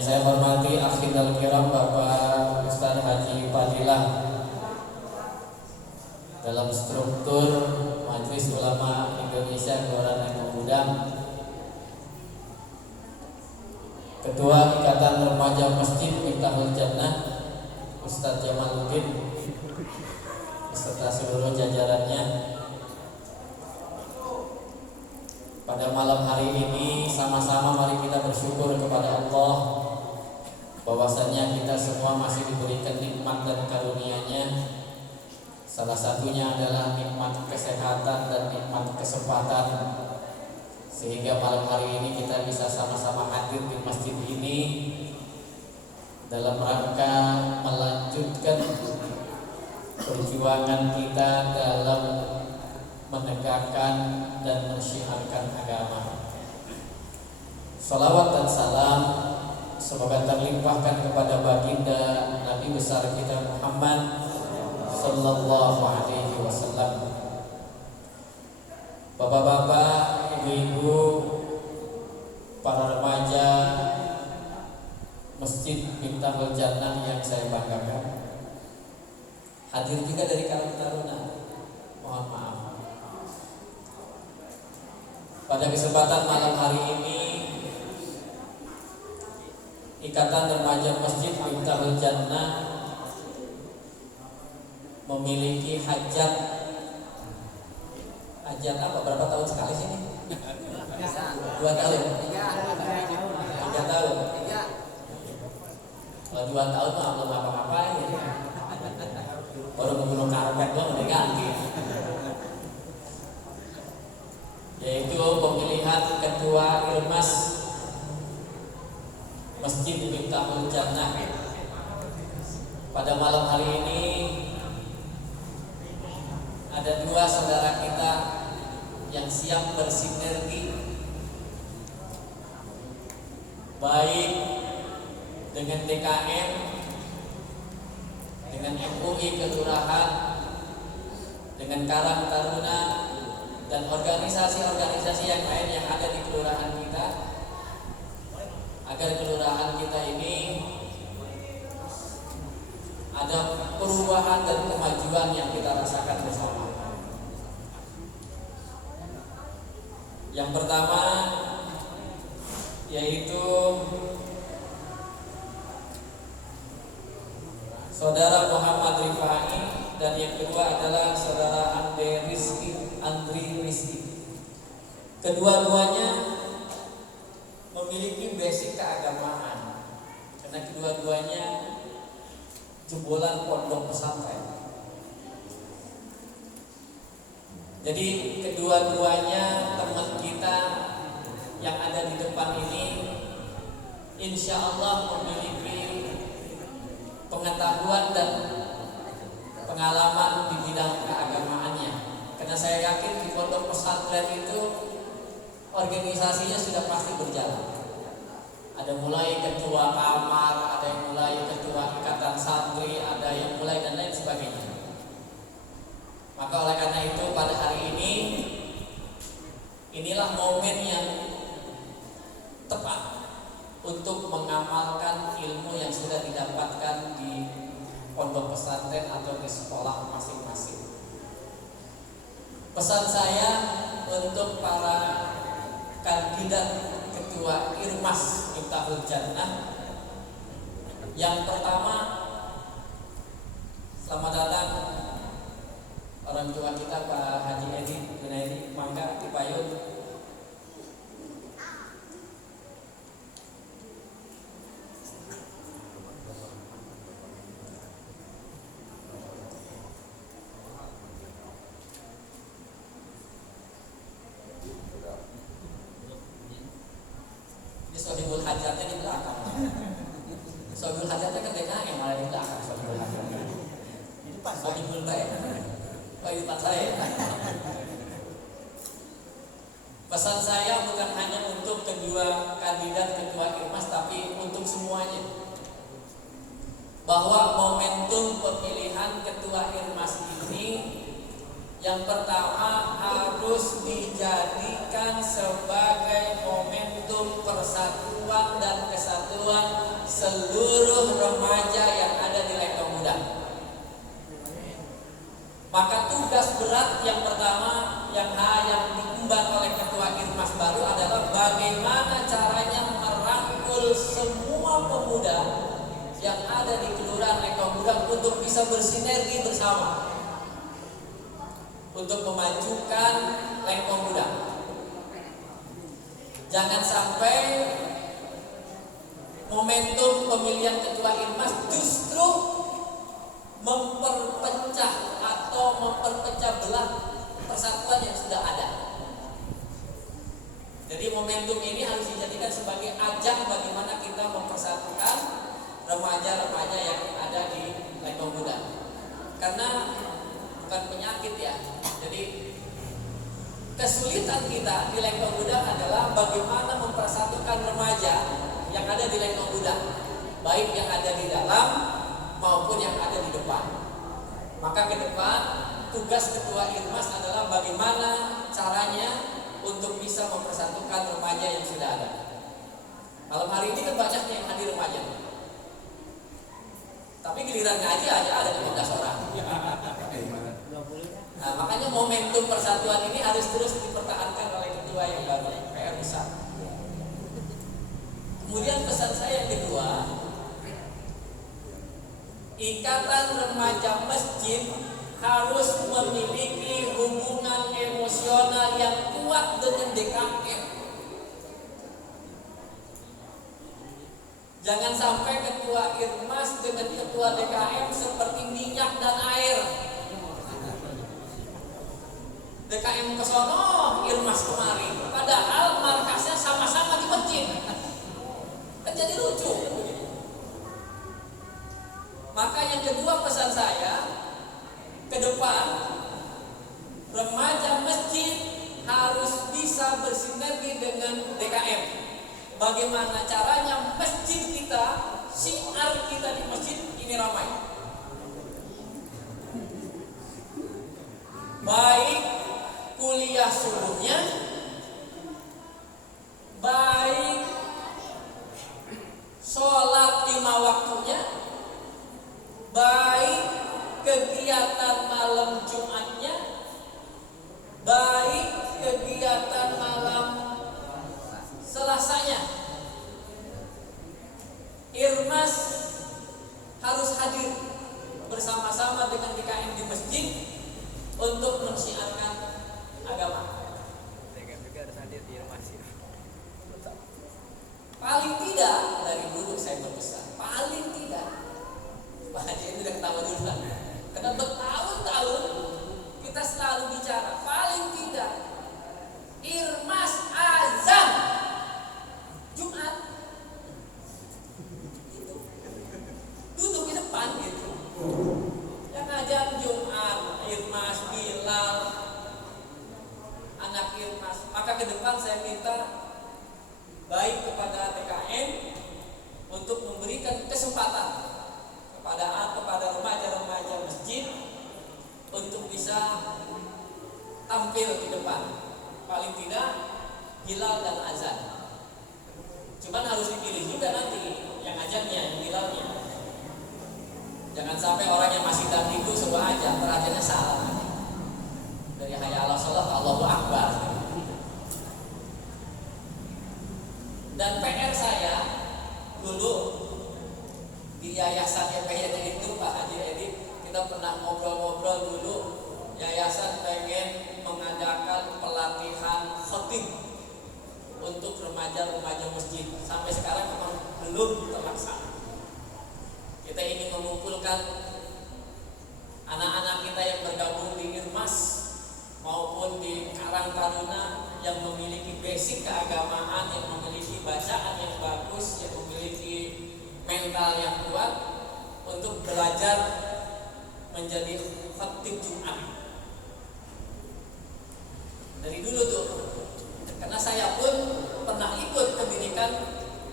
Yang saya hormati akhirul kiram Bapak Ustaz Haji Fadilah dalam struktur Majelis Ulama Indonesia Kelurahan Pemuda, Ketua Ikatan Remaja Masjid Miftahul Jannah Ustaz Jamaluddin beserta seluruh jajarannya. Pada malam hari ini sama-sama mari kita bersyukur kepada Allah bahwasanya kita semua masih diberikan nikmat dan karunia-Nya. Salah satunya adalah nikmat kesehatan dan nikmat kesempatan, sehingga malam hari ini kita bisa sama-sama hadir di masjid ini dalam rangka melanjutkan perjuangan kita dalam menegakkan dan mensyiarkan agama. Salawat dan salam semoga terlimpahkan kepada baginda Nabi besar kita Muhammad sallallahu alaihi wasallam. Bapak-bapak, ibu-ibu, para remaja Masjid Miftahul Jannah yang saya banggakan, hadir juga dari kalangan taruna. Mohon maaf. Pada kesempatan malam hari ini, Ikatan Remaja Masjid Miftahul Jannah memiliki hajat apa? Berapa tahun sekali sini? 2 tahun? 3 tahun? Kalau 2 tahun mah belum apa-apain, baru membunuh karpet doang udah ganti. Yaitu pemilihan Ketua Irmas Masjid Miftahul Jannah. Pada malam hari ini ada 2 saudara kita yang siap bersinergi baik dengan DKM, dengan MUI Kelurahan, dengan Karang Taruna dan organisasi-organisasi yang lain yang ada di kelurahan kita, agar kelurahan kita ini ada perubahan dan kemajuan yang kita rasakan bersama. Yang pertama yaitu Saudara Muhammad Rifai, dan yang kedua adalah Saudara Andri Rizki. Kedua-duanya memiliki basic keagamaan karena kedua-duanya jebolan pondok pesantren. Jadi kedua-duanya teman kita yang ada di depan ini insya Allah memiliki pengetahuan dan pengalaman di bidang keagamaannya. Karena saya yakin di pondok pesantren itu organisasinya sudah pasti berjalan. Ada mulai ketua kamar, ada yang mulai ketua ikatan santri, ada yang mulai dan lain sebagainya. Maka oleh karena itu pada hari ini inilah momen yang tepat untuk mengamalkan ilmu yang sudah didapatkan di pondok pesantren atau di sekolah masing-masing. Pesan saya untuk para kandidat Ketua Irmas Miftahul Jannah, yang pertama, selamat datang orang tua kita Pak Haji Edi Junaidi, mangga dipayun. Sohibul hajatnya di belakang. Sohibul hajatnya kan DKM malah di belakang. Sohibul hajatnya. Sohibul baik. Oh itu saya. Pesan saya bukan hanya untuk kedua kandidat Ketua Irmas, tapi untuk semuanya, bahwa momentum pemilihan Ketua Irmas ini yang pertama harus dijadikan sebagai momentum persatuan dan kesatuan seluruh remaja yang ada di Lengkong Muda. Maka tugas berat yang pertama yang diemban oleh Ketua Irmas baru adalah bagaimana caranya merangkul semua pemuda yang ada di Kelurahan Lengkong Muda untuk bisa bersinergi bersama untuk memajukan Lengkong Muda. Jangan sampai momentum pemilihan Ketua Irmas justru memperpecah belah persatuan yang sudah ada. Jadi momentum ini harus dijadikan sebagai ajang bagaimana kita mempersatukan remaja-remaja yang ada di Lengkong Muda. Karena bukan penyakit ya. Jadi kesulitan kita di Lengkong Muda adalah bagaimana mempersatukan remaja yang ada di Lengkong Muda, baik yang ada di dalam maupun yang ada di depan. Maka ke depan tugas Ketua Irmas adalah bagaimana caranya untuk bisa mempersatukan remaja yang sudah ada. Malam hari ini kan banyaknya yang hadir remaja, tapi giliran ngaji aja ada 15 orang. Nah, makanya momentum persatuan ini harus terus dipertahankan oleh ketua yang baru, PR besar. Kemudian pesan saya yang kedua, Ikatan Remaja Masjid harus memiliki hubungan emosional yang kuat dengan DKM. Jangan sampai Ketua Irmas dengan Ketua DKM seperti minyak dan air. DKM ke sono, Irmas kemari. Padahal markasnya sama-sama di masjid. Kan jadi lucu. Maka yang kedua pesan saya, ke depan remaja masjid harus bisa bersinergi dengan DKM. Bagaimana caranya masjid kita, syiar kita di masjid ini ramai. Baik kuliah subuhnya, baik sholat 5 waktunya, baik kegiatan malam Jumatnya, baik kegiatan malam Selasanya. Irmas harus hadir bersama-sama dengan DKM di masjid untuk mensiarkan agama. Paling tidak, dari dulu saya berpesan, paling tidak, Pak Haji ini udah ketawa dulu kan? Karena bertahun-tahun kita selalu bicara, paling tidak Irmas azan Jumat itu duduk di depan gitu. Yang azan Jumat Irmas, Bilal, anak Irmas. Maka ke depan saya minta baik kepada TKN untuk memberikan kesempatan kepada remaja-remaja masjid untuk bisa tampil di depan. Paling tidak hilal dan azan. Cuman harus dipilih juga nanti yang azannya, yang hilalnya. Jangan sampai orang yang masih dalam itu sebuah azan, azannya salah. Dari hayya 'alas shalah Allahu Akbar. Dan PR saya dulu di yayasan YPYD itu, Pak Haji Edi, kita pernah ngobrol-ngobrol dulu. Yayasan pengen mengadakan pelatihan khatib untuk remaja-remaja masjid. Sampai sekarang memang belum terlaksana. Kita ingin mengumpulkan anak-anak kita yang bergabung di Irmas maupun di Karang Taruna yang memiliki basic keagamaan, yang memiliki bacaan yang bagus, yang memiliki mental yang kuat untuk belajar menjadi khatib Jumat. Dari dulu tuh, karena saya pun pernah ikut pendidikan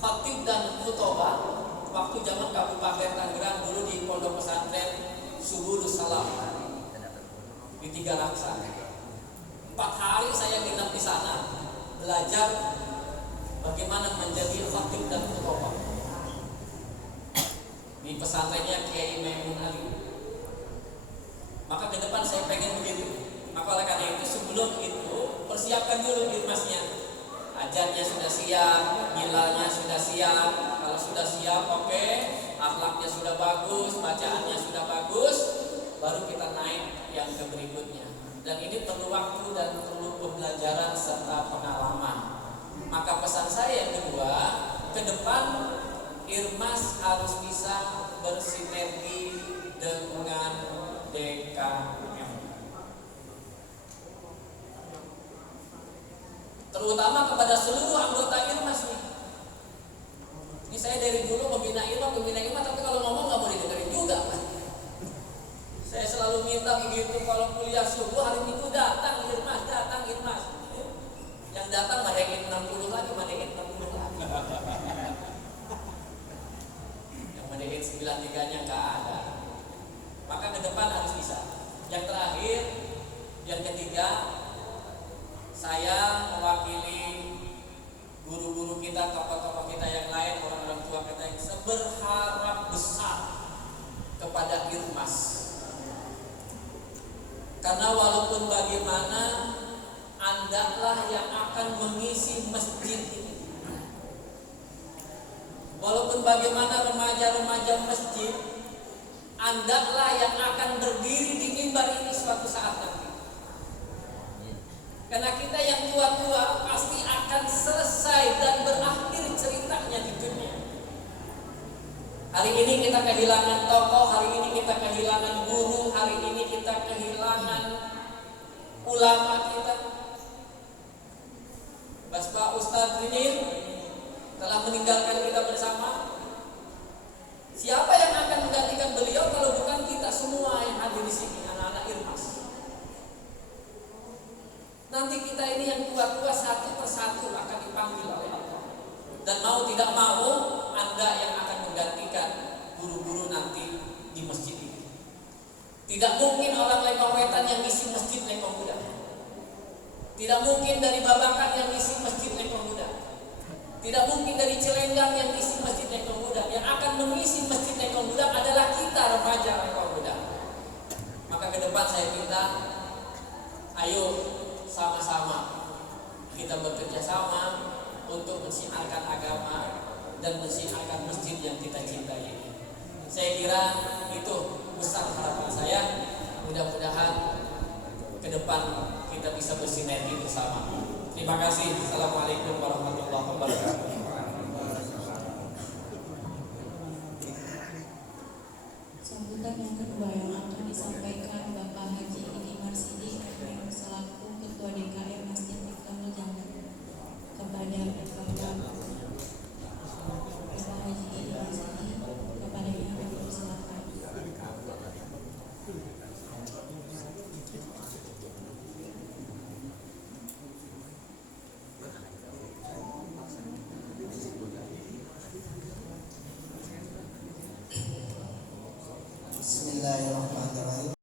khatib dan khutbah waktu zaman Kabupaten Tangerang dulu di Pondok Pesantren Subulus Salam di Tiga Raksa. 4 hari saya nginep di sana belajar bagaimana menjadi khatib dan khutbah di pesantrennya Kiai Maimun Ali. Maka ke depan saya pengen begitu. Maka oleh karena itu sebelum itu persiapkan dulu irmasnya. Ajarnya sudah siap, milalnya sudah siap. Kalau sudah siap, oke, akhlaknya sudah bagus, bacaannya sudah bagus, baru kita naik yang ke berikutnya. Dan ini perlu waktu dan perlu pembelajaran serta pengalaman. Maka pesan saya yang kedua, ke depan Irmas harus bisa bersinergi dengan DKM, terutama kepada seluruh anggota Irmas nih. Ini saya dari dulu membina Irmas, tapi kalau ngomong nggak mau didengerin juga, kan? Saya selalu minta begitu, kalau kuliah subuh hari Minggu datang Irmas. Yang datang madahin 60 lagi, madahin 60 lagi. Yang madahin 93-nya nggak ada. Maka ke depan harus bisa. Yang terakhir, yang ketiga, saya mewakili guru-guru kita, tokoh-tokoh kita yang lain, orang-orang tua kita yang berharap besar kepada Irmas. Karena walaupun bagaimana, Andalah yang akan mengisi masjid ini. Walaupun bagaimana remaja-remaja masjid, Andalah yang akan berdiri di mimbar ini suatu saat nanti. Karena kita yang tua-tua pasti akan selesai dan berakhir ceritanya di dunia. Hari ini kita kehilangan tokoh, hari ini kita kehilangan guru, hari ini kita kehilangan ulama kita. Bapak Ustadz Rinir telah meninggalkan kita bersama. Siapa yang akan menggantikan beliau kalau bukan kita semua yang hadir di sini, anak-anak Irmas. Nanti kita ini yang tua-tua satu persatu akan dipanggil oleh Allah. Dan mau tidak mau, Anda yang akan menggantikan guru-guru nanti di masjid ini. Tidak mungkin orang Lengkong Wetan yang isi masjid Lengkong Muda. Tidak mungkin dari Babakan yang isi masjid Lengkong Muda. Tidak mungkin dari Cilenggang yang isi masjid Lengkong Muda. Yang akan mengisi masjid Lengkong Muda adalah kita remaja Lengkong Muda. Maka ke depan saya minta, ayo sama-sama kita bekerja sama untuk mensiarkan agama dan mensiarkan masjid yang kita cintai. Saya kira itu besar harapan saya. Mudah-mudahan ke depan kita bisa bersinergi bersama. Terima kasih. Assalamualaikum warahmatullahi wabarakatuh. Sambutan yang kedua yang akan disampaikan Bapak Haji Idi Marsidi MM selaku Ketua DKM Masjid Miftahul Jannah kepada Bapak